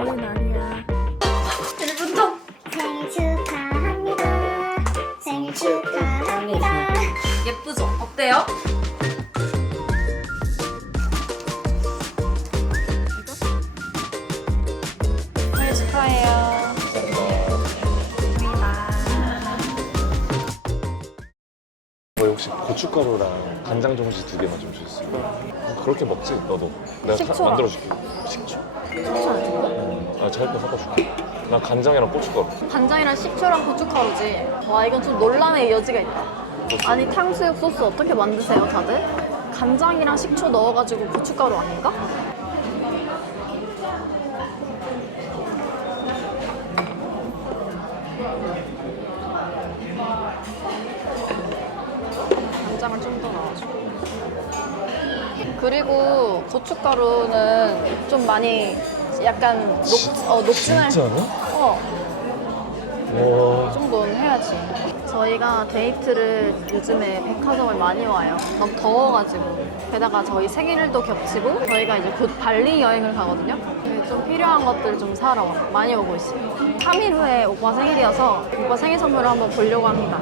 고고의 날이야. 1분 전. 생일 축하합니다. 생일 축하합니다. 예쁘죠? 어때요? 생일 축하해요. 저희 혹시 고춧가루랑 간장 종지 2개만 좀 주세요. 그렇게 먹지? 너도. 내가 식초랑. 만들어줄게. 식초? 식초 안 찍어? 아, 자기 거 섞어줄게. 난 간장이랑 고춧가루. 간장이랑 식초랑 고춧가루지. 와, 이건 좀 논란의 여지가 있다. 아니, 탕수육 소스 어떻게 만드세요, 다들? 간장이랑 식초 넣어가지고 고춧가루 아닌가? 간장을 좀 더 넣어주고. 그리고 고춧가루는 좀 많이 약간 녹진할. 진짜로? 와. 이 정도는 해야지. 저희가 데이트를 요즘에 백화점을 많이 와요. 너무 더워가지고. 게다가 저희 생일도 겹치고 저희가 이제 곧 발리 여행을 가거든요. 좀 필요한 것들 좀 사러 많이 오고 있어요. 3일 후에 오빠 생일이어서 오빠 생일 선물을 한번 보려고 합니다.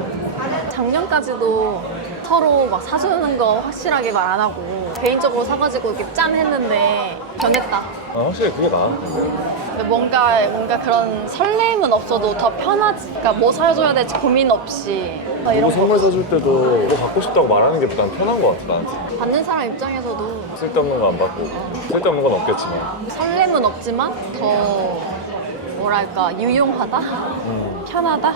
작년까지도 서로 막 사주는 거 확실하게 말 안 하고 개인적으로 사가지고 이렇게 짠 했는데 변했다. 아, 확실히 그게 나아. 근데 뭔가 그런 설렘은 없어도 더 편하지. 그러니까 뭐 사줘야 될지 고민 없이 막 이런 누구 거 선물 사줄 때도 이거 갖고 싶다고 말하는 게 난 편한 것 같아, 나한테. 받는 사람 입장에서도 쓸데없는 거 안 받고. 쓸데없는 건 없겠지만. 설렘은 없지만 더 뭐랄까 유용하다? 편하다?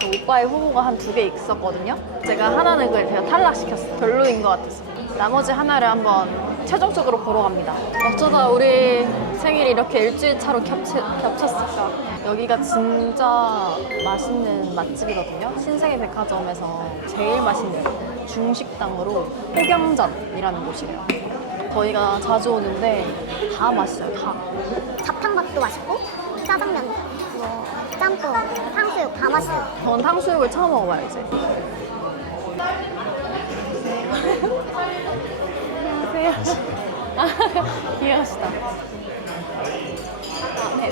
그 오빠의 후보가 한 2개 있었거든요. 제가 하나는 그냥 탈락시켰어요. 별로인 것 같아서. 나머지 하나를 한번 최종적으로 보러 갑니다. 어쩌다 우리 생일이 이렇게 일주일 차로 겹쳤을까? 여기가 진짜 맛있는 맛집이거든요. 신세계 백화점에서 제일 맛있는 중식당으로 호경전이라는 곳이에요. 저희가 자주 오는데 다 맛있어요, 다. 잡탕밥도 맛있고 짜장면, 뭐 짬뽕, 탕수육 다 맛있어요. 전 탕수육을 처음 먹어봐야지. 안녕하세요. 귀여우시다. 네,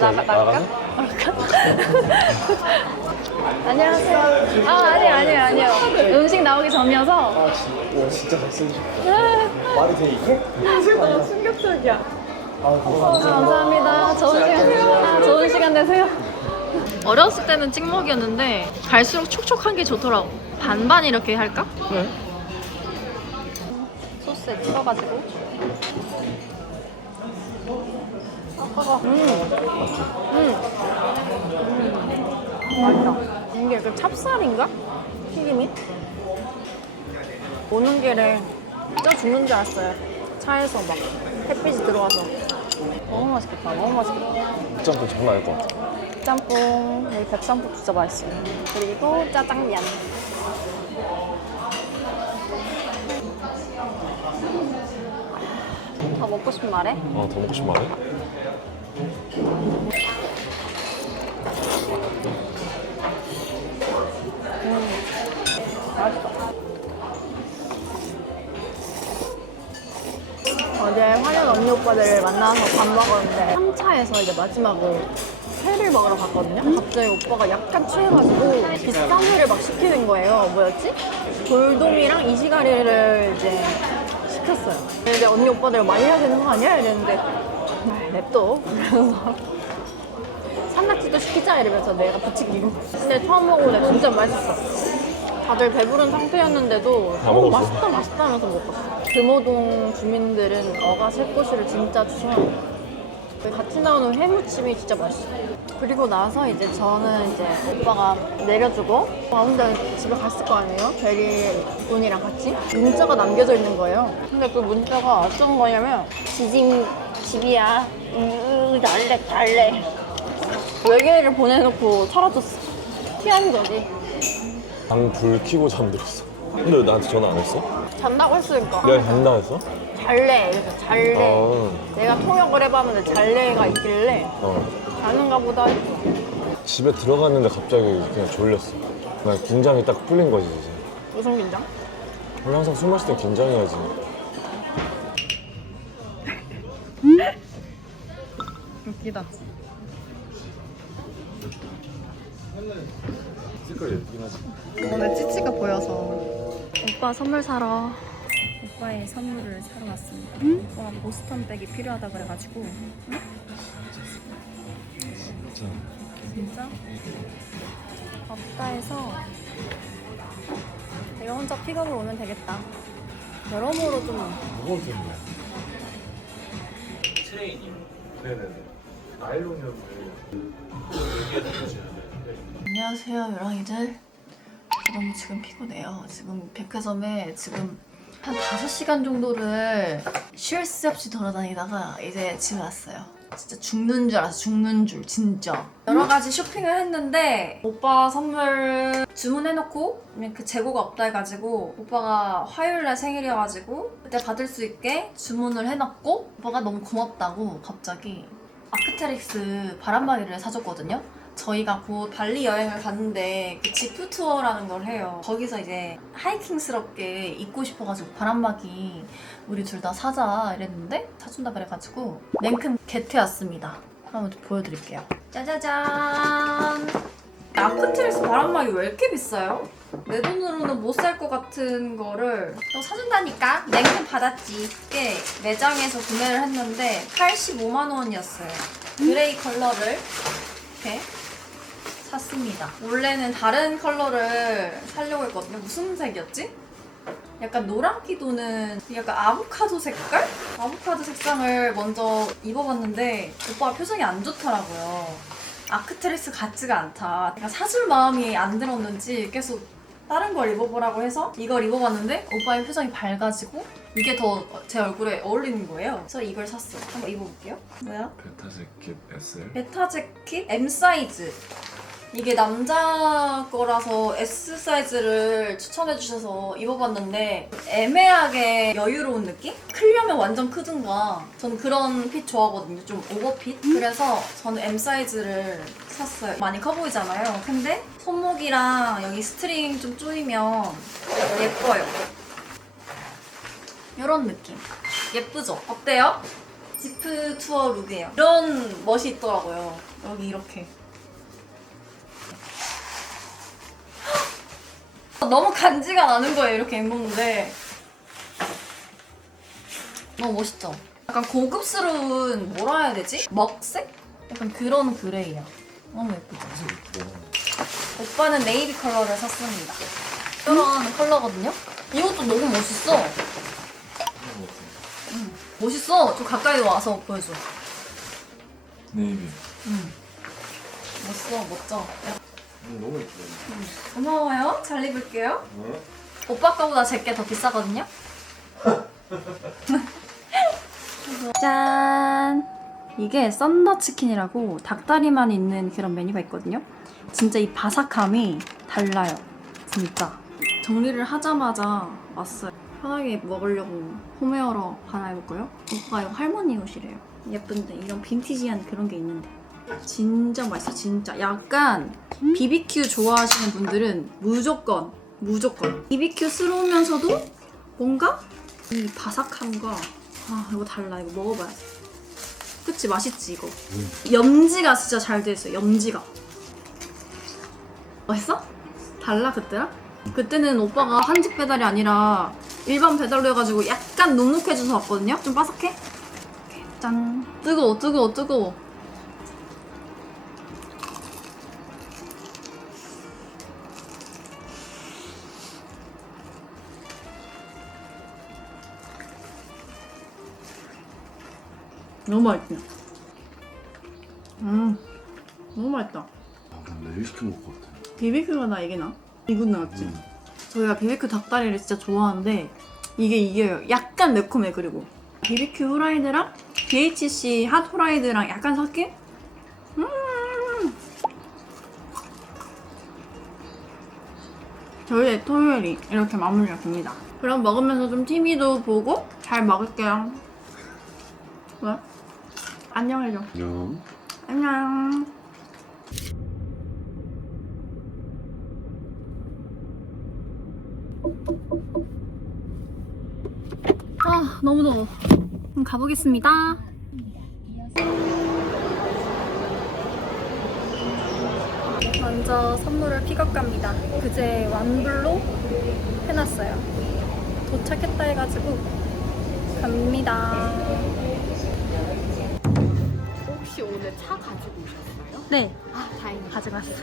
나갈까? 안녕하세요. 아니요. 음식 나오기 전이어서. 진짜 잘생기셨다. 말이 돼 이게? 너무 충격적이야. 감사합니다. 감사합니다. 좋은 시간 되세요. 어렸을 때는 찍먹이었는데 갈수록 촉촉한 게 좋더라고. 반반 이렇게 할까? 네. 소스에 찍어가지고. 맛있다. 이게 그 찹쌀인가? 튀김이? 오는 길에 쪄 죽는 줄 알았어요. 차에서 막 햇빛이 들어와서. 너무 맛있겠다. 짬뽕 장난 아닐 것 같아. 짬뽕, 여기 백짬뽕 진짜 맛있어요. 그리고 짜장면. 더 먹고 싶은 말해? 아, 더 먹고 싶은 말해? 맛있어. 어제 화년 언니 오빠들 만나서 밥 먹었는데 3차에서 이제 마지막으로 회를 먹으러 갔거든요. 갑자기 오빠가 약간 취해가지고 비싼 회를 막 시키는 거예요. 뭐였지? 돌돔이랑 이시가리를 이제 시켰어요. 근데 언니 오빠들 많이 해야 되는 거 아니야? 이랬는데 냅둬. 그래서 산낙지도 시키자 이러면서 내가 부추기고. 근데 처음 먹어보는데 진짜 맛있어. 다들 배부른 상태였는데도 다 먹었어. 맛있다 하면서 먹었어. 금호동 주민들은 어가 새꼬시를 진짜 추천합니다. 같이 나오는 회무침이 진짜 맛있어요. 그리고 나서 이제 저는 이제 오빠가 내려주고 근데 집에 갔을 거 아니에요? 대리분이랑 같이 문자가 남겨져 있는 거예요. 근데 그 문자가 어떤 거냐면 집이야 달래 외계인을 보내놓고 사라졌어. 피한 거지. 방 불 켜고 잠들었어. 근데 왜 나한테 전화 안 했어? 잔다고 했으니까 내가 잔다 했어? 잘래 그래서 잘래 어. 내가 통역을 해봤는데 잘래가 있길래 자는가 보다 했고. 집에 들어갔는데 갑자기 그냥 졸렸어. 난 긴장이 딱 풀린 거지, 이제. 무슨 긴장? 원래 항상 술 마실 때 긴장해야지. 웃기다. 색깔 예쁘긴 하지. 오늘 찌찌가 보여서. 오빠 선물 사러. 오빠의 선물을 사러 왔습니다. 오빠가 보스턴 백이 필요하다 그래가지고. 자, 진짜? 없다 해서 내가 혼자 픽업을 오면 되겠다. 여러모로 좀 무거운 편이야. 트레이닝. 네네네. 나일론이었는데. 안녕하세요, 유랑이들. 저 너무 지금 피곤해요. 지금 백화점에 지금 한 5시간 정도를 쉴 새 없이 돌아다니다가 이제 집에 왔어요. 진짜 죽는 줄 알았어, 죽는 줄, 진짜. 여러 가지 쇼핑을 했는데 오빠 선물 주문해놓고 그 재고가 없다 해가지고 오빠가 화요일날 생일이어가지고 그때 받을 수 있게 주문을 해놨고 오빠가 너무 고맙다고 갑자기 아크테릭스 바람막이를 사줬거든요. 저희가 곧 발리 여행을 갔는데 그 지프 투어라는 걸 해요. 거기서 이제 하이킹스럽게 입고 싶어가지고 바람막이 우리 둘 다 사자 이랬는데 사준다 그래가지고 냉큼 겟해 왔습니다. 한번 보여드릴게요. 짜자잔! 아크트리스 바람막이 왜 이렇게 비싸요? 내 돈으로는 못 살 것 같은 거를 또 사준다니까 냉큼 받았지. 이게 매장에서 구매를 했는데 85만 원이었어요. 그레이 컬러를 이렇게 샀습니다. 원래는 다른 컬러를 사려고 했거든요. 무슨 색이었지? 약간 노란기 도는 약간 아보카도 색깔? 아보카도 색상을 먼저 입어봤는데 오빠가 표정이 안 좋더라고요. 아크트리스 같지가 않다. 그러니까 사줄 마음이 안 들었는지 계속 다른 걸 입어보라고 해서 이걸 입어봤는데 오빠의 표정이 밝아지고 이게 더 제 얼굴에 어울리는 거예요. 그래서 이걸 샀어요. 한번 입어볼게요. 뭐야? 베타 재킷 SL. 베타 재킷 M 사이즈. 이게 남자 거라서 S 사이즈를 추천해 주셔서 입어봤는데 애매하게 여유로운 느낌? 크려면 완전 크든가. 전 그런 핏 좋아하거든요. 좀 오버핏. 그래서 저는 M 사이즈를 샀어요. 많이 커 보이잖아요. 근데 손목이랑 여기 스트링 좀 조이면 예뻐요. 이런 느낌. 예쁘죠? 어때요? 지프 투어 룩이에요. 이런 멋이 있더라고요. 여기 이렇게. 너무 간지가 나는 거예요. 이렇게 입는데 너무 멋있죠? 약간 고급스러운 뭐라 해야 되지? 먹색? 약간 그런 그레이야. 너무 예쁘죠? 오빠는 네이비 컬러를 샀습니다. 이런 컬러거든요? 이것도 너무 멋있어. 멋있어. 좀 가까이 와서 보여줘. 네이비. 멋있어. 멋져. 너무 예쁘다. 고마워요. 잘 입을게요. 응? 오빠 거보다 제게 더 비싸거든요. 짠! 이게 썬더 치킨이라고 닭다리만 있는 그런 메뉴가 있거든요. 진짜 이 바삭함이 달라요. 진짜. 정리를 하자마자 왔어요. 편하게 먹으려고 홈웨어로 갈아입을까요? 오빠 이거 할머니 옷이래요. 예쁜데 이런 빈티지한 그런 게 있는데 진짜 맛있어. 진짜 약간 BBQ 좋아하시는 분들은 무조건 BBQ스러우면서도 뭔가 이 바삭함과 아 이거 달라. 이거 먹어봐야 돼. 그치? 맛있지 이거. 염지가 진짜 잘 돼 있어요. 염지가 맛있어? 달라 그때랑? 그때는 오빠가 한식 배달이 아니라 일반 배달로 해가지고 약간 눅눅해져서 왔거든요? 좀 바삭해? 이렇게 짠. 뜨거워 뜨거워 뜨거워. 너무 맛있다. 너무 맛있다. 아, 난 내일 시켜 먹을 것 같아. BBQ가 나 이게 나? 이건 나왔지? 저희가 BBQ 닭다리를 진짜 좋아하는데 이게 이겨요. 약간 매콤해. 그리고 BBQ 후라이드랑 BHC 핫 후라이드랑 약간 섞인? 저희의 토요일이 이렇게 마무리가 됩니다. 그럼 먹으면서 좀 TV도 보고 잘 먹을게요. 왜? 안녕해줘. 안녕. 안녕. 아 너무 더워. 그럼 가보겠습니다. 먼저 선물을 픽업갑니다. 그제 완불로 해놨어요. 도착했다 해가지고 갑니다. 혹시 오늘 차 가지고 오셨어요? 네, 아, 다행이다. 가져갔어요.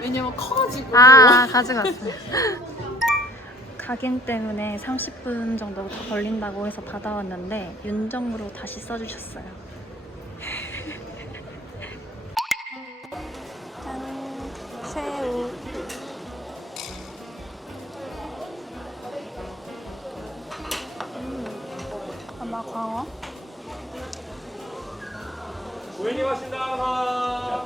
왜냐면 커가지고. 아, 가져갔어요. 각인 때문에 30분 정도 더 걸린다고 해서 받아왔는데 윤정으로 다시 써주셨어요. 짠, 새우. 아마 광어. 고객님 하신다.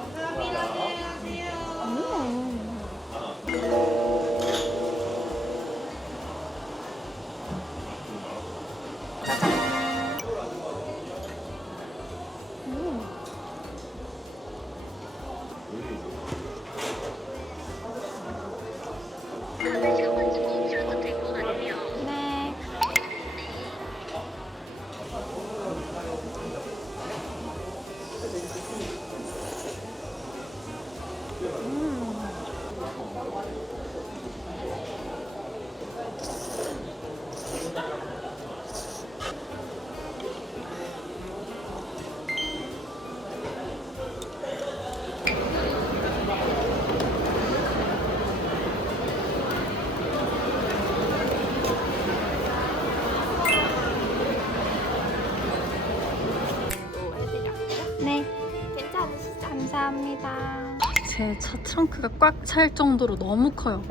네. 네. 괜찮으시죠? 감사합니다. 제 차 트렁크가 꽉 찰 정도로 너무 커요.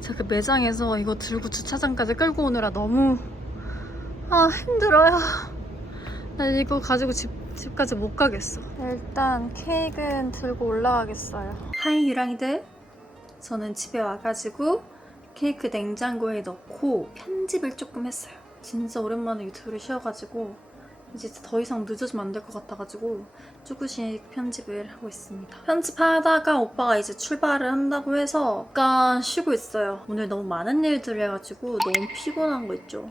제가 그 매장에서 이거 들고 주차장까지 끌고 오느라 너무 힘들어요. 나 이거 가지고 집까지 못 가겠어. 일단 케이크는 들고 올라가겠어요. 하이 유랑이들. 저는 집에 와가지고 케이크 냉장고에 넣고 편집을 조금 했어요. 진짜 오랜만에 유튜브를 쉬어가지고 이제 더 이상 늦어지면 안 될 것 같아가지고 조금씩 편집을 하고 있습니다. 편집하다가 오빠가 이제 출발을 한다고 해서 약간 쉬고 있어요. 오늘 너무 많은 일들을 해가지고 너무 피곤한 거 있죠.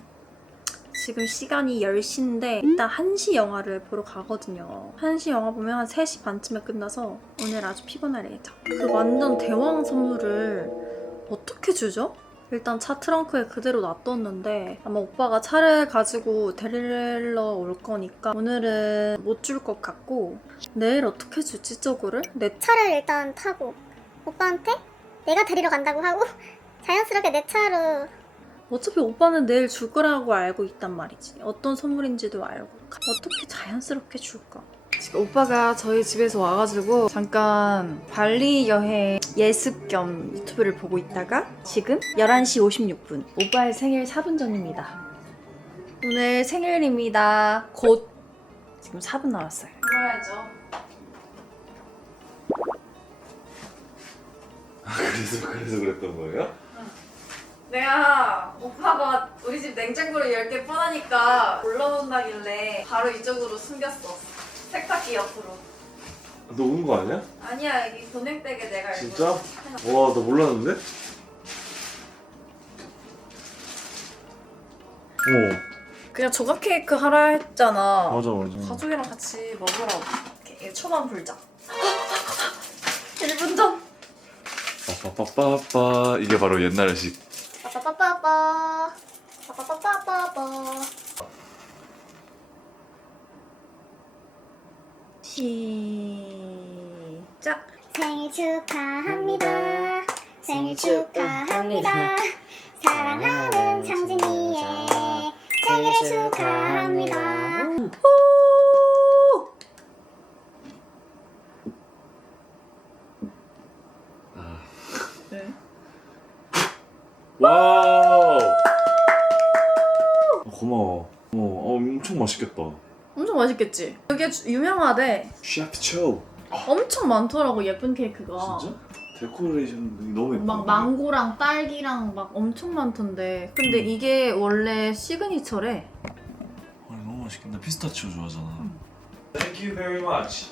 지금 시간이 10시인데 이따 1시 영화를 보러 가거든요. 1시 영화 보면 한 3시 반쯤에 끝나서 오늘 아주 피곤할 예정. 그 완전 대왕 선물을 어떻게 주죠? 일단 차 트렁크에 그대로 놔뒀는데 아마 오빠가 차를 가지고 데리러 올 거니까 오늘은 못 줄 것 같고 내일 어떻게 주지 저거를? 내 차를 일단 타고 오빠한테 내가 데리러 간다고 하고 자연스럽게 내 차로 어차피 오빠는 내일 줄 거라고 알고 있단 말이지. 어떤 선물인지도 알고 어떻게 자연스럽게 줄까? 지금 오빠가 저희 집에서 와가지고 잠깐 발리 여행 예습 겸 유튜브를 보고 있다가 지금 11시 56분 오빠의 생일 4분 전입니다. 오늘 생일입니다. 곧 지금 4분 남았어요. 먹어야죠. 그래서 그랬던 거예요? 내가 오빠가 우리 집 냉장고를 열 개 뻔하니까 올라온다길래 바로 이쪽으로 숨겼어. 세탁기 옆으로. 너 우는 거 아니야? 아니야, 여기 보냉백에 내가 이거 진짜? 와, 나 몰랐는데? 어, 그냥 조각 케이크 하라 했잖아. 맞아. 가족이랑 같이 먹으라고. 이렇게 초만 불자. 1분 전. 빠빠빠빠빠 이게 바로 옛날식. 빠빠빠빠빠 빠빠빠빠빠 시작. 생일 축하합니다. 생일 축하합니다. 사랑하는 창진이의 생일 축하합니다. 네. 와우. 고마워. 엄청 맛있겠다. 엄청 맛있겠지? 여기 유명하대. 샤프초. 엄청 많더라고, 예쁜 케이크가. 진짜? 데코레이션 너무 예뻐. 막 망고랑 딸기랑 막 엄청 많던데. 근데 이게 원래 시그니처래. 너무 맛있겠다. 피스타치오 좋아하잖아. Thank you very much.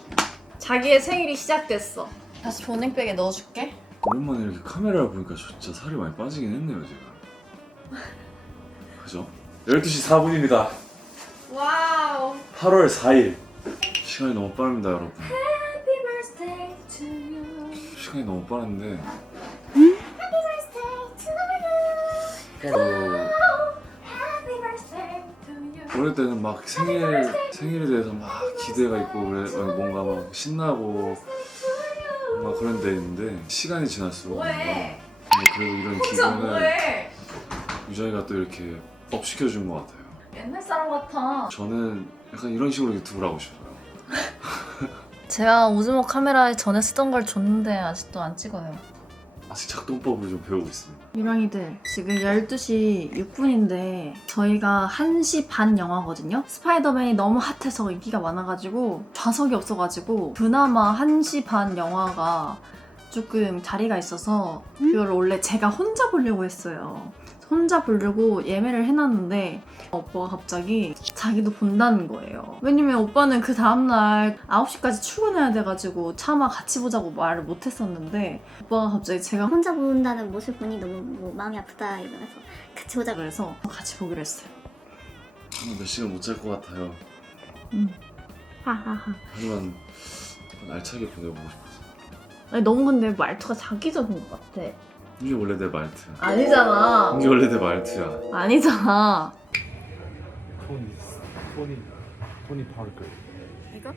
자기의 생일이 시작됐어. 다시 보냉백에 넣어줄게. 오랜만에 이렇게 카메라를 보니까 진짜 살이 많이 빠지긴 했네요, 제가. 그죠? 12시 4분입니다. 와우. 8월 4일. 시간이 너무 빠릅니다, 여러분. Happy birthday to you. 시간이 너무 빠른데 어릴 때는 막 생일에 대해서 막 기대가 있고 그래 뭔가 막 신나고 막 그런 데 있는데 시간이 지날수록 뭔가 그래도 이런 기분을 유정이가 또 이렇게 업시켜준 것 같아요. 옛날 사람 같아. 저는 약간 이런 식으로 유튜브를 하고 싶어요. 제가 오즈모 카메라에 전에 쓰던 걸 줬는데 아직도 안 찍어요. 아직 작동법을 좀 배우고 있습니다. 유랑이들 지금 12시 6분인데 저희가 1시 반 영화거든요. 스파이더맨이 너무 핫해서 인기가 많아가지고 좌석이 없어가지고 그나마 1시 반 영화가 조금 자리가 있어서 그걸 원래 제가 혼자 보려고 했어요. 혼자 보려고 예매를 해놨는데 오빠가 갑자기 자기도 본다는 거예요. 왜냐면 오빠는 그 다음날 9시까지 출근해야 돼가지고 차마 같이 보자고 말을 못했었는데 오빠가 갑자기 제가 혼자 본다는 모습 보니 너무 뭐 마음이 아프다 이러면서 같이 보자. 그래서 같이 보기로 했어요. 저는 몇 시간 못 잘 것 같아요. 하하하. 하지만 알차게 보내고 싶어서. 아니, 너무 근데 말투가 자기적인 것 같아. 이게 원래 내 말투야. 아니잖아. 이게 원래 내 말투야. 아니잖아. 토니 파커. 이거?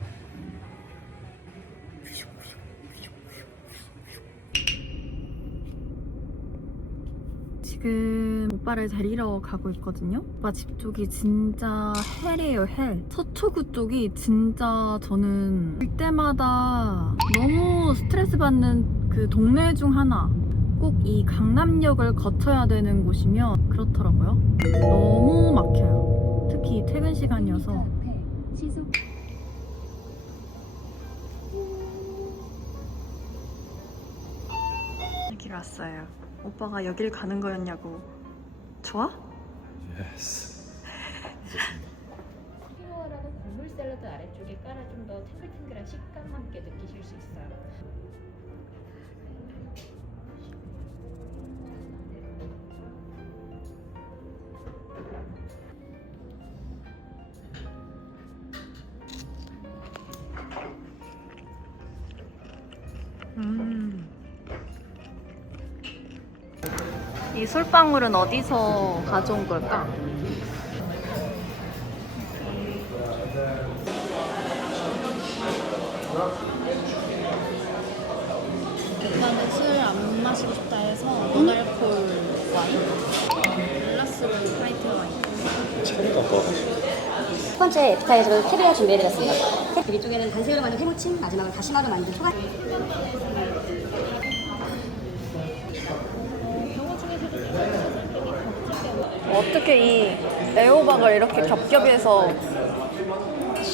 지금 오빠를 데리러 가고 있거든요. 오빠 집 쪽이 진짜 헬이에요, 헬. 서초구 쪽이 진짜 저는 올 때마다 너무 스트레스 받는 그 동네 중 하나. 꼭 이 강남역을 거쳐야 되는 곳이면 그렇더라고요. 너무 막혀요. 특히 퇴근 시간이어서. 여기 왔어요. 오빠가 여길 가는 거였냐고. 좋아? 예스. 피로어라는 국물 샐러드 아래쪽에 깔아 좀 더 탱글탱글한 식감과 함께 느끼실 수 있어요. 이 솔방울은 어디서 가져온 걸까? 오빠는 술 안 마시고 싶다 해서 노알콜 와인, 글라스로 화이트 와인. 차이가 없어가지고. 첫 번째 에피타이저로 캐비어 준비해드렸습니다. 그 위쪽에는 단새우로 만든 해무침, 마지막은 다시마로 만든 소갈. 어떻게 이 애호박을 이렇게 겹겹이해서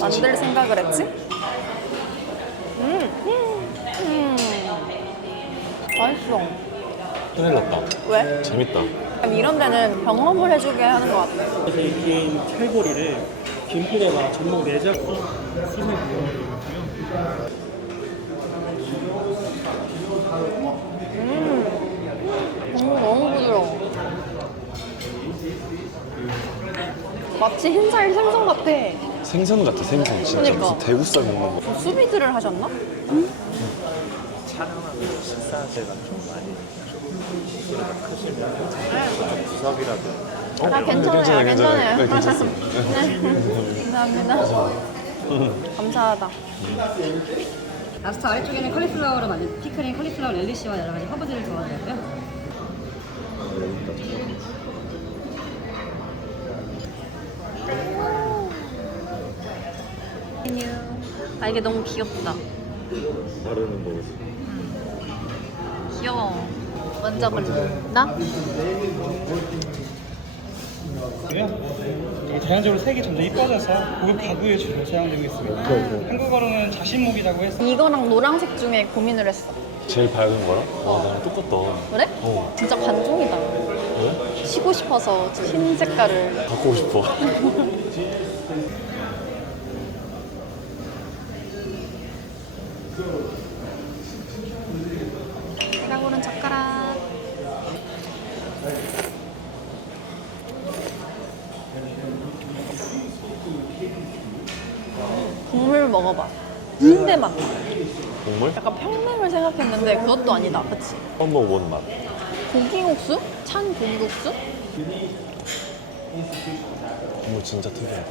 만들 생각을 했지? 맛있어. 큰일 났다. 왜? 재밌다. 이런 데는 경험을 해주게 하는 것 같아. 그래서 이 찰보리를 김포대와 전복 내장으로 썰어 구워드리고요. 너무 부드러워. 마치 흰살 생선 같아. 생선 같아, 생선. 진짜 그러니까. 무슨 대구살 먹는 거. 수비드를 하셨나? 촬영하는 식사제가 좀 많이 소리가 크시면 구석이라도 아, 괜찮아요. 괜찮아요. 네, 괜찮습니다. 감사합니다. 감사하다. 랍스터 아래쪽에는 컬리플라워로 만든 피클인 컬리플라워 렐리시와 여러 가지 허브들을 도와드렸고요. 메뉴. 아, 이게 너무 귀엽다. 마르는 거. 귀여워. 먼저 볼래? 나? 이게 자연적으로 색이 점점 이뻐져서 고급 가구에 주로 사용되고 있습니다. 한국어로는 자신목이라고 해서 이거랑 노란색 중에 고민을 했어. 제일 밝은 거야? 와, 나랑 똑같다. 그래? 어. 진짜 관종이다. 왜? 쉬고 싶어서 흰 색깔을. 갖고 싶어. 내가 고른 젓가락. 국물 먹어봐. 순대 맛. 국물? 약간 평냉을 생각했는데 그것도 아니다. 그치? 처음 먹어보는 맛. 고기국수? 찬 고기국수? 국물 진짜 특이해.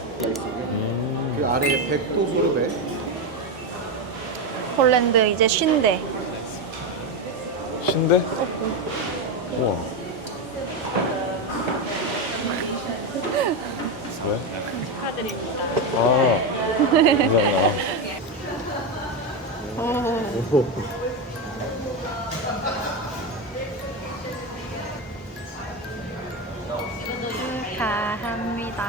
그 아래에 백도 소르베. 폴란드 이제 쉰대. 신데? 우와. 왜? 축하드립니다. 아, 감사합니다. 오. 축하합니다.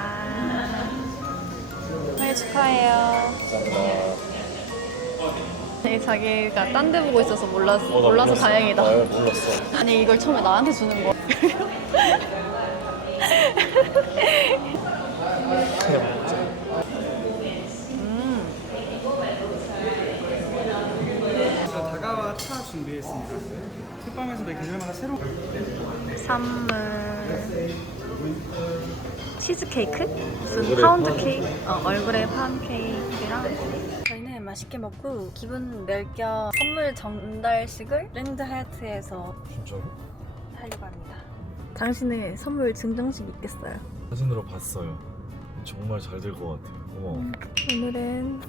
생일 축하해요. 되게 자기가 딴 데 보고 있어서 몰라서 다행이다. 몰랐어. 아니 이걸 처음에 나한테 주는 거. 다가와 차 준비했습니다. 햇밤에서 내 계절마다 새로 선물. 치즈케이크? 무슨 얼굴에 파운드 파운드 케이크? 얼굴에 파운드 케이크랑 저희는 맛있게 먹고 기분 낼 겸 선물 전달식을 랜드 하얏트에서 진짜로? 하려고 합니다. 당신의 선물 증정식 있겠어요? 사진으로 봤어요. 정말 잘 될 것 같아요. 고마워. 오늘은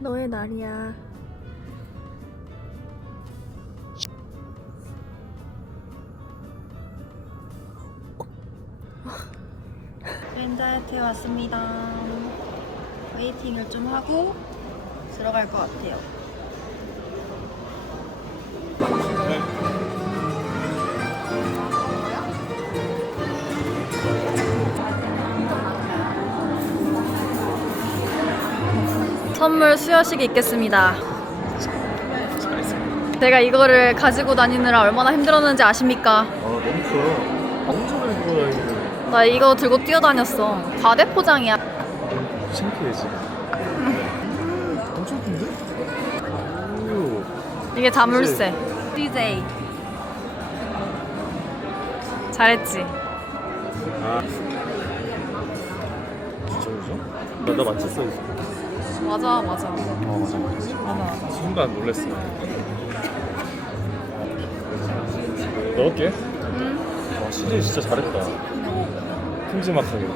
너의 날이야. 랜드 하얏트에 왔습니다. 웨이팅을 좀 하고 들어갈 것 같아요. 선물 수여식이 있겠습니다. 제가 이거를 가지고 다니느라 얼마나 힘들었는지 아십니까? 너무 커요. 엄청 잘 들고 다니는데. 나 이거 들고 뛰어다녔어. 과대포장이야. 창피해 지금. 엄청 큰데? 오. 이게 다 물세. DJ. 잘했지? 아. 진짜 그죠? 나 맞췄어 있어. 맞아. 맞아. 순간 놀랬어. 넣을게. 와, CJ 진짜 잘했다. 큼지막하게.